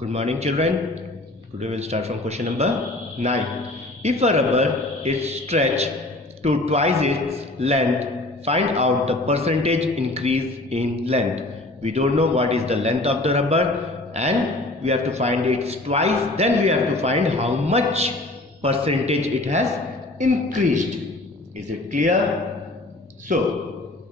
Good morning, children. Today we'll start from question number 9. If a rubber is stretched to twice its length, find out the percentage increase in length. We don't know what is the length of the rubber and we have to find its twice. Then we have to find how much percentage it has increased. Is it clear? So,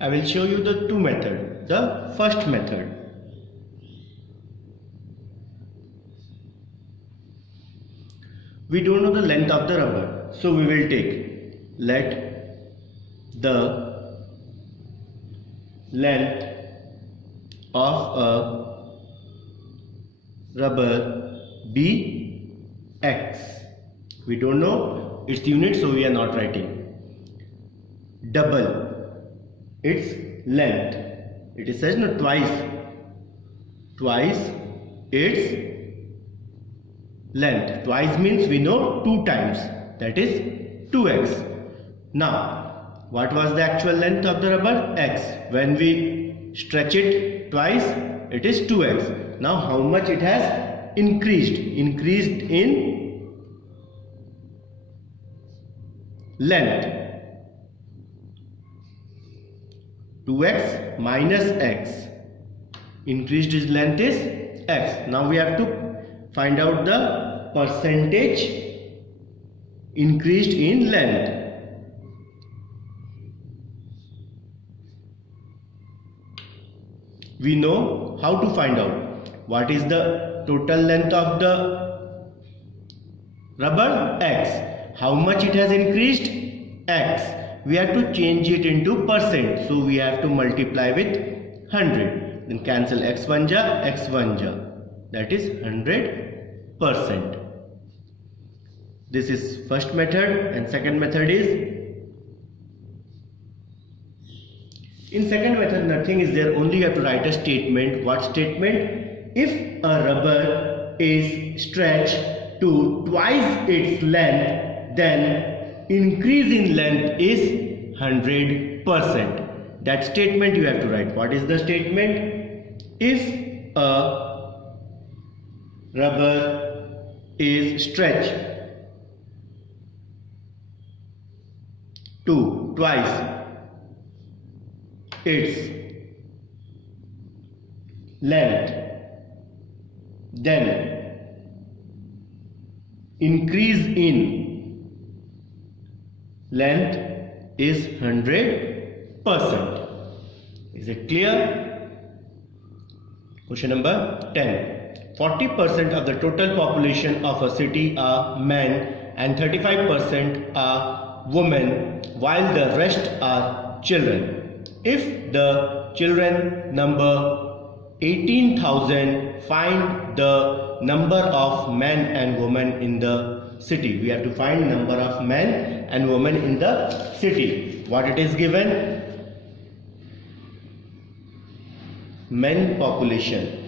I will show you the two methods. The first method. We don't know the length of the rubber, so we will take, let the length of a rubber be x. We don't know its unit, so we are not writing. Double its length. It is said no, twice its length. Twice means we know 2 times, that is 2x. Now, what was the actual length of the rubber? X. When we stretch it twice, it is 2x. Now, how much it has increased? Increased in length. 2x minus x. Increased its length is x. Now, we have to find out the percentage increased in length. We know how to find out. What is the total length of the rubber? X. How much it has increased? X. We have to change it into percent. So we have to multiply with 100. Then cancel x1 ja, x1 ja. That is 100%. This is first method, and second method is, in second method nothing is there, only you have to write a statement. What statement? If a rubber is stretched to twice its length, then increase in length is 100%. That statement you have to write. What is the statement? If a rubber is stretched to twice its length, then increase in length is 100%. Is it clear? Question number 10. 40% of the total population of a city are men and 35% are women, while the rest are children. If the children number 18,000, find the number of men and women in the city. We have to find number of men and women in the city. What it is given? Men population.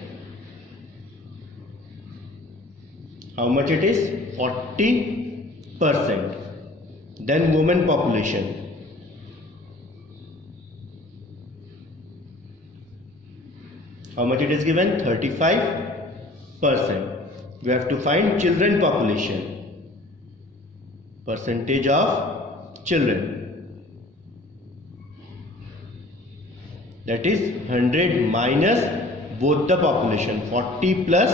How much it is? 40%. Then women population. How much it is given? 35%. We have to find children population. Percentage of children. That is 100 minus both the population. 40 plus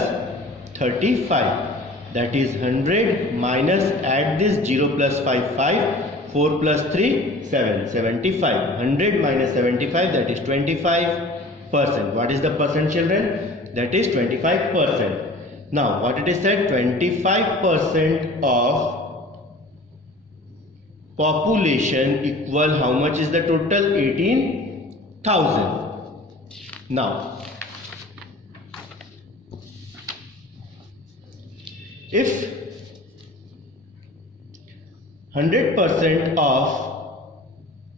35. That is 100 minus, add this 0 plus 5, 5, 4 plus 3, 7, 75. 100 minus 75, that is 25%. What is the percent, children? That is 25%. Now, what it is said? 25% of population equal, how much is the total? 18,000. Now, if 100% of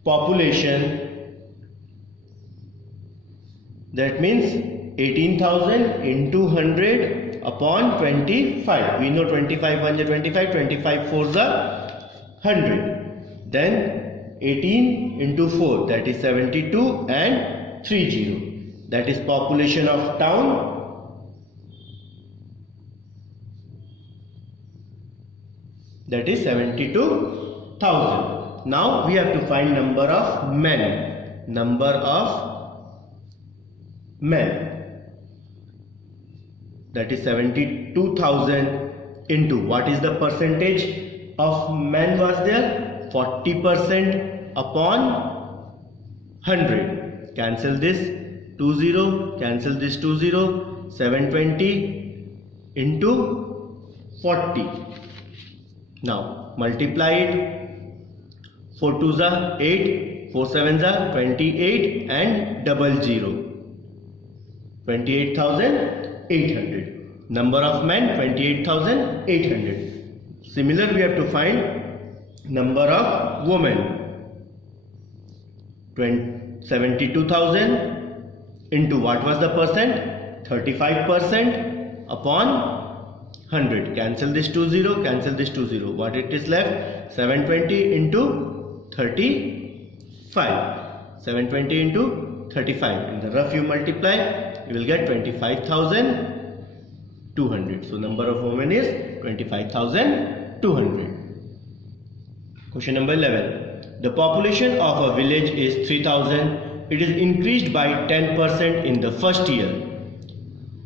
population, that means 18,000 into 100 upon 25. We know 25 1 is 25, 25 4 is 100. Then 18 into 4, that is 72, and 30. That is population of town that is 72,000. Now we have to find number of men. Number of men, that is 72,000 into what is the percentage of men was there? 40% upon 100. Cancel this 20, cancel this 20, 720 into 40. Now multiply it. 4 2s are 8, 4 7s are 28 and 00. 28,800. Number of men 28,800. Similar, we have to find number of women. 72,000 into what was the percent? 35% upon 100. Cancel this 20, cancel this 20. What it is left? 720 into 35. 720 into 35. In the rough you multiply, you will get 25,200. So number of women is 25,200. Question number 11. The population of a village is 3,000. It is increased by 10% in the first year,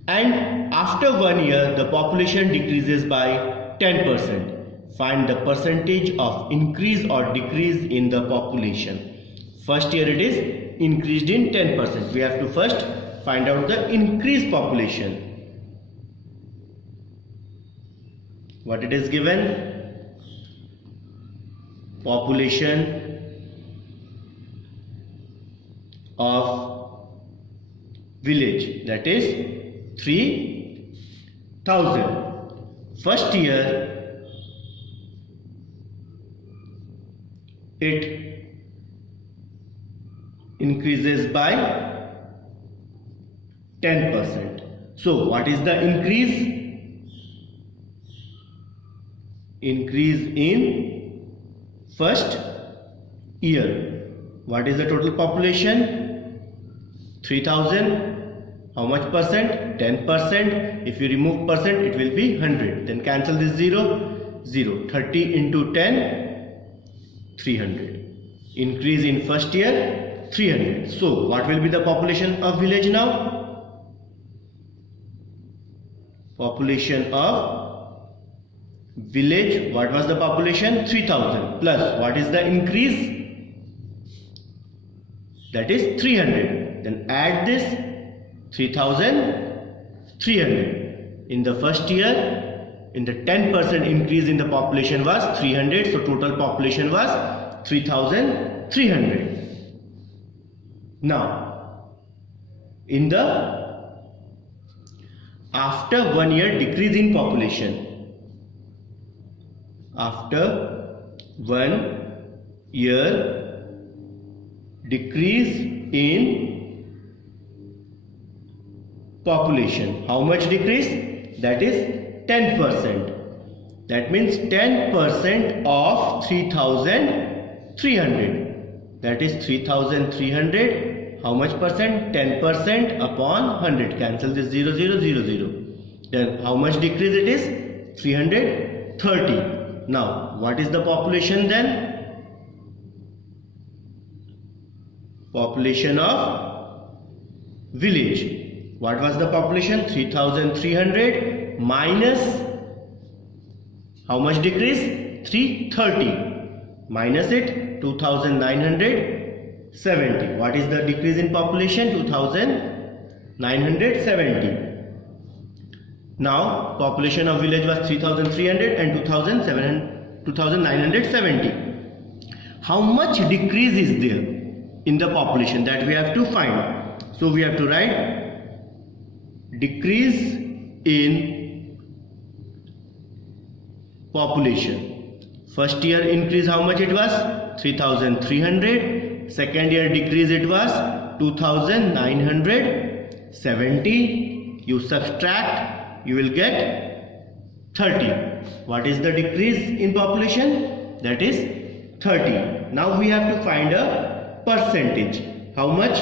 and after 1 year the population decreases by 10%. Find the percentage of increase or decrease in the population. First year it is increased in 10%. We have to first find out the increased population. What it is given? Population of village, that is 3,000. First year it increases by 10%. So what is the increase? Increase in first year. What is the total population? 3,000. How much percent? 10%. If you remove percent, it will be 100. Then cancel this 0. 30 into 10, 300. Increase in first year, 300. So what will be the population of village now? Population of village, what was the population? 3,000 plus what is the increase? That is 300. Then add this 3,300. In the first year, in the 10% increase in the population was 300. So total population was 3,300. Now, in the after 1 year decrease in population. After 1 year decrease in population. How much decrease? That is 10%. That means 10% of 3,300. That is 3,300. How much percent? 10% upon 100. Cancel this 0, 0, 0, 0. Then how much decrease it is? 330. Now what is the population then? Population of village. What was the population? 3,300 minus how much decrease? 330. Minus it 2,970. What is the decrease in population? 2,970. Now population of village was 3,300 and 2,970. How much decrease is there in the population? That we have to find. So we have to write decrease in population. First year increase, how much it was? 3,300. Second year decrease, it was 2,970. You subtract, you will get 30. What is the decrease in population? That is 30. Now we have to find a percentage. How much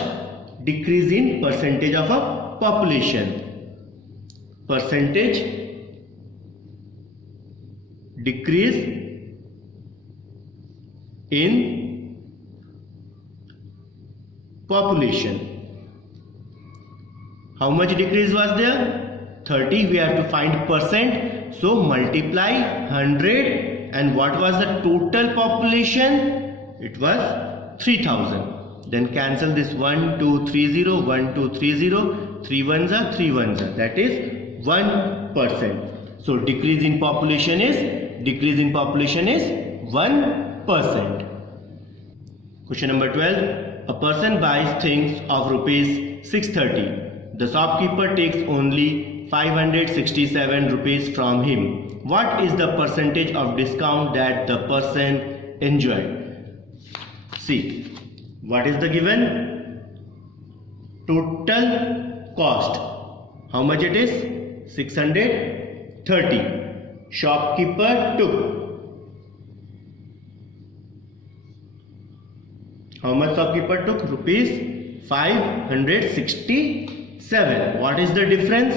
decrease in percentage of a population? Percentage decrease in population. How much decrease was there? 30. We have to find percent. So multiply 100. And what was the total population? It was 3000. Then cancel this 1, 2, 3, 0, 1, 2, 3, 0. 3 ones are 3 ones are. That is 1%. So decrease in population is 1%. Question number 12. A person buys things of rupees 630. The shopkeeper takes only 567 rupees from him. What is the percentage of discount that the person enjoyed? See, what is the given? Total cost. How much it is? 630. Shopkeeper took. How much shopkeeper took? Rupees 567. What is the difference?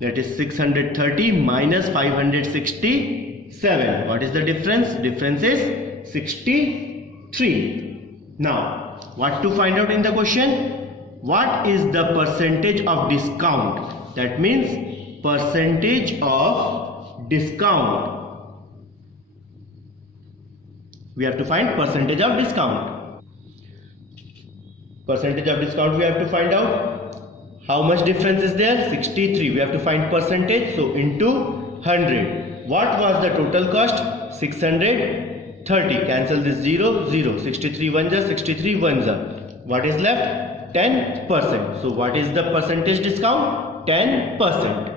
That is 630 minus 567. What is the difference? Difference is 63. Now, what to find out in the question? What is the percentage of discount? That means percentage of discount. We have to find percentage of discount. Percentage of discount we have to find out. How much difference is there? 63. We have to find percentage. So into 100. What was the total cost? 630. Cancel this 0, 0. 63 ones are 63 ones are. What is left? 10%. So what is the percentage discount? 10%.